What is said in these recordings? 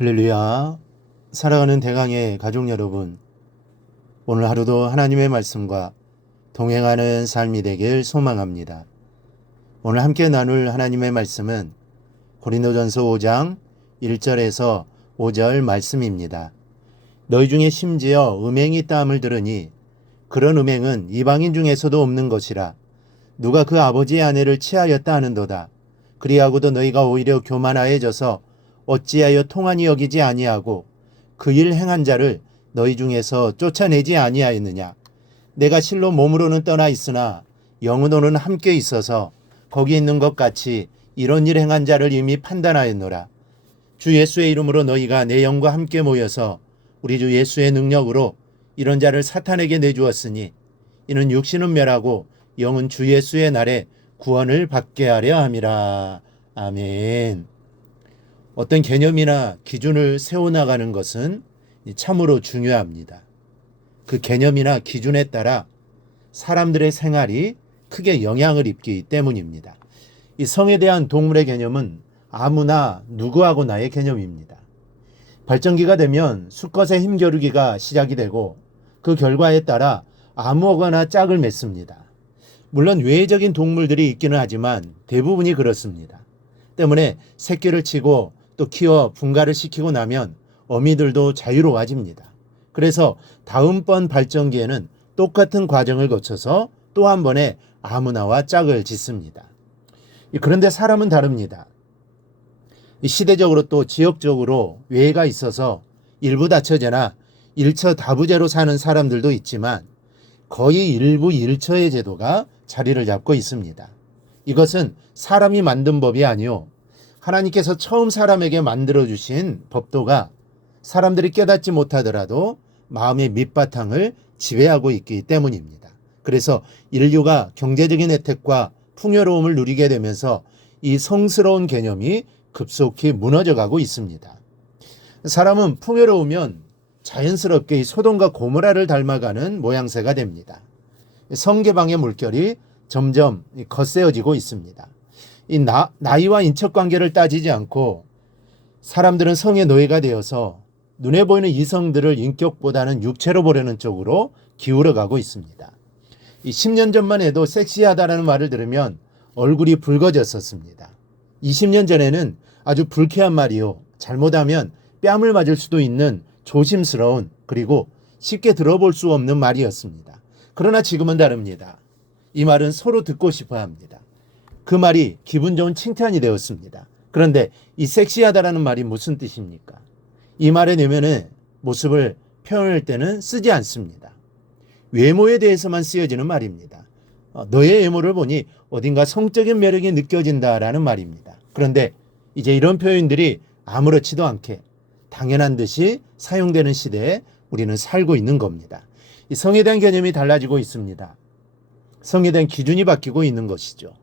할렐루야. 살아가는 대강의 가족 여러분, 오늘 하루도 하나님의 말씀과 동행하는 삶이 되길 소망합니다. 오늘 함께 나눌 하나님의 말씀은 고린도전서 5장 1절에서 5절 말씀입니다. 너희 중에 심지어 음행이 있다 함을 들으니 그런 음행은 이방인 중에서도 없는 것이라. 누가 그 아버지의 아내를 취하였다 하는도다. 그리하고도 너희가 오히려 교만하여져서 어찌하여 통한이 여기지 아니하고 그 일 행한 자를 너희 중에서 쫓아내지 아니하였느냐. 내가 실로 몸으로는 떠나 있으나 영으로는 함께 있어서 거기 있는 것 같이 이런 일 행한 자를 이미 판단하였노라. 주 예수의 이름으로 너희가 내 영과 함께 모여서 우리 주 예수의 능력으로 이런 자를 사탄에게 내주었으니 이는 육신은 멸하고 영은 주 예수의 날에 구원을 받게 하려 함이라. 아멘. 어떤 개념이나 기준을 세워나가는 것은 참으로 중요합니다. 그 개념이나 기준에 따라 사람들의 생활이 크게 영향을 입기 때문입니다. 이 성에 대한 동물의 개념은 아무나 누구하고나의 개념입니다. 발정기가 되면 수컷의 힘겨루기가 시작이 되고 그 결과에 따라 아무거나 짝을 맺습니다. 물론 외적인 동물들이 있기는 하지만 대부분이 그렇습니다. 때문에 새끼를 치고 또 키워 분가를 시키고 나면 어미들도 자유로워집니다. 그래서 다음번 발정기에는 똑같은 과정을 거쳐서 또 한 번에 아무나와 짝을 짓습니다. 그런데 사람은 다릅니다. 시대적으로 또 지역적으로 외가 있어서 일부 다처제나 일처 다부제로 사는 사람들도 있지만 거의 일부 일처의 제도가 자리를 잡고 있습니다. 이것은 사람이 만든 법이 아니요 하나님께서 처음 사람에게 만들어주신 법도가 사람들이 깨닫지 못하더라도 마음의 밑바탕을 지배하고 있기 때문입니다. 그래서 인류가 경제적인 혜택과 풍요로움을 누리게 되면서 이 성스러운 개념이 급속히 무너져가고 있습니다. 사람은 풍요로우면 자연스럽게 이 소돔과 고모라를 닮아가는 모양새가 됩니다. 성계방의 물결이 점점 거세어지고 있습니다. 이 나이와 인척관계를 따지지 않고 사람들은 성의 노예가 되어서 눈에 보이는 이성들을 인격보다는 육체로 보려는 쪽으로 기울어가고 있습니다. 이 10년 전만 해도 섹시하다라는 말을 들으면 얼굴이 붉어졌었습니다. 20년 전에는 아주 불쾌한 말이요. 잘못하면 뺨을 맞을 수도 있는 조심스러운 그리고 쉽게 들어볼 수 없는 말이었습니다. 그러나 지금은 다릅니다. 이 말은 서로 듣고 싶어 합니다. 그 말이 기분 좋은 칭찬이 되었습니다. 그런데 이 섹시하다라는 말이 무슨 뜻입니까? 이 말의 내면의 모습을 표현할 때는 쓰지 않습니다. 외모에 대해서만 쓰여지는 말입니다. 너의 외모를 보니 어딘가 성적인 매력이 느껴진다라는 말입니다. 그런데 이제 이런 표현들이 아무렇지도 않게 당연한 듯이 사용되는 시대에 우리는 살고 있는 겁니다. 이 성에 대한 개념이 달라지고 있습니다. 성에 대한 기준이 바뀌고 있는 것이죠.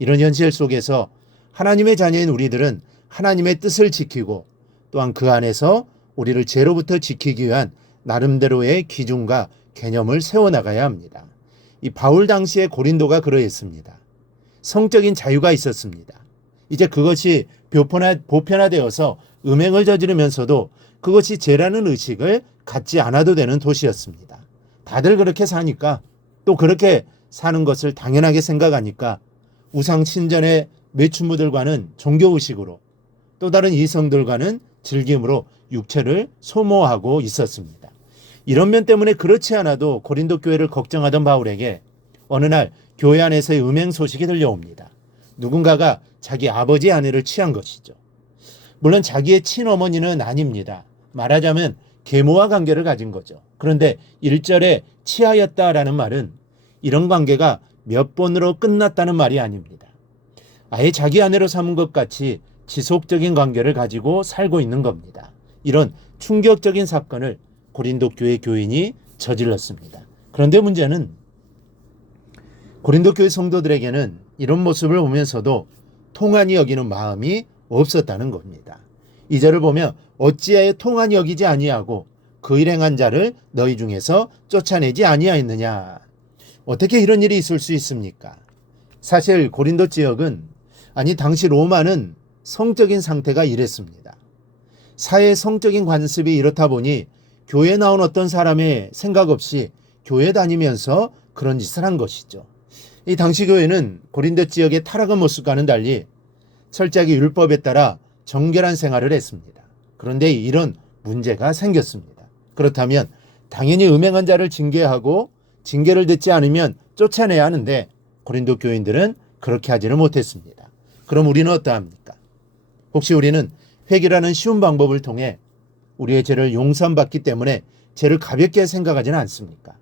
이런 현실 속에서 하나님의 자녀인 우리들은 하나님의 뜻을 지키고 또한 그 안에서 우리를 죄로부터 지키기 위한 나름대로의 기준과 개념을 세워나가야 합니다. 이 바울 당시의 고린도가 그러했습니다. 성적인 자유가 있었습니다. 이제 그것이 보편화되어서 음행을 저지르면서도 그것이 죄라는 의식을 갖지 않아도 되는 도시였습니다. 다들 그렇게 사니까 또 그렇게 사는 것을 당연하게 생각하니까 우상 신전의 매춘부들과는 종교의식으로 또 다른 이성들과는 즐김으로 육체를 소모하고 있었습니다. 이런 면 때문에 그렇지 않아도 고린도 교회를 걱정하던 바울에게 어느 날 교회 안에서의 음행 소식이 들려옵니다. 누군가가 자기 아버지 아내를 취한 것이죠. 물론 자기의 친어머니는 아닙니다. 말하자면 계모와 관계를 가진 거죠. 그런데 1절에 취하였다라는 말은 이런 관계가 몇 번으로 끝났다는 말이 아닙니다. 아예 자기 아내로 삼은 것 같이 지속적인 관계를 가지고 살고 있는 겁니다. 이런 충격적인 사건을 고린도 교회 교인이 저질렀습니다. 그런데 문제는 고린도 교회 성도들에게는 이런 모습을 보면서도 통한이 여기는 마음이 없었다는 겁니다. 2절을 보면 어찌하여 통한이 여기지 아니하고 그 일 행한 자를 너희 중에서 쫓아내지 아니하였느냐. 어떻게 이런 일이 있을 수 있습니까? 사실 고린도 지역은 당시 로마는 성적인 상태가 이랬습니다. 사회 성적인 관습이 이렇다 보니 교회에 나온 어떤 사람의 생각 없이 교회 다니면서 그런 짓을 한 것이죠. 이 당시 교회는 고린도 지역의 타락한 모습과는 달리 철저하게 율법에 따라 정결한 생활을 했습니다. 그런데 이런 문제가 생겼습니다. 그렇다면 당연히 음행한 자를 징계하고 징계를 듣지 않으면 쫓아내야 하는데 고린도 교인들은 그렇게 하지를 못했습니다. 그럼 우리는 어떠합니까? 혹시 우리는 회개라는 쉬운 방법을 통해 우리의 죄를 용서받기 때문에 죄를 가볍게 생각하지는 않습니까?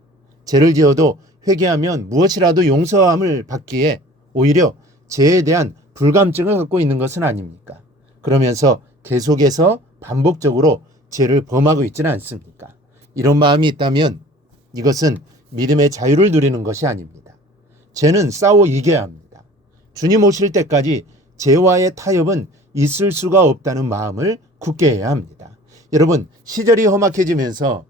죄를 지어도 회개하면 무엇이라도 용서함을 받기에 오히려 죄에 대한 불감증을 갖고 있는 것은 아닙니까? 그러면서 계속해서 반복적으로 죄를 범하고 있지는 않습니까? 이런 마음이 있다면 이것은 믿음의 자유를 누리는 것이 아닙니다. 죄는 싸워 이겨야 합니다. 주님 오실 때까지 죄와의 타협은 있을 수가 없다는 마음을 굳게 해야 합니다. 여러분, 시절이 험악해지면서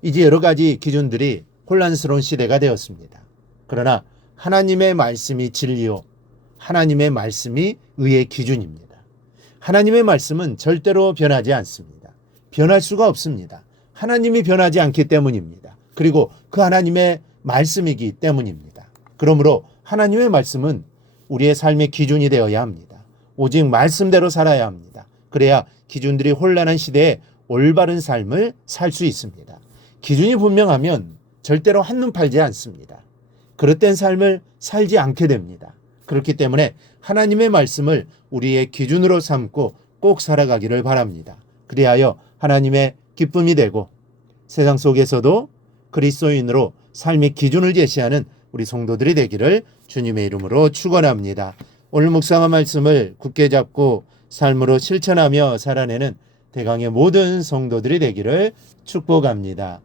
이제 여러 가지 기준들이 혼란스러운 시대가 되었습니다. 그러나 하나님의 말씀이 진리요, 하나님의 말씀이 의의 기준입니다. 하나님의 말씀은 절대로 변하지 않습니다. 변할 수가 없습니다. 하나님이 변하지 않기 때문입니다. 그리고 그 하나님의 말씀이기 때문입니다. 그러므로 하나님의 말씀은 우리의 삶의 기준이 되어야 합니다. 오직 말씀대로 살아야 합니다. 그래야 기준들이 혼란한 시대에 올바른 삶을 살 수 있습니다. 기준이 분명하면 절대로 한눈 팔지 않습니다. 그릇된 삶을 살지 않게 됩니다. 그렇기 때문에 하나님의 말씀을 우리의 기준으로 삼고 꼭 살아가기를 바랍니다. 그리하여 하나님의 기쁨이 되고 세상 속에서도 그리스도인으로 삶의 기준을 제시하는 우리 성도들이 되기를 주님의 이름으로 축원합니다. 오늘 묵상한 말씀을 굳게 잡고 삶으로 실천하며 살아내는 대강의 모든 성도들이 되기를 축복합니다.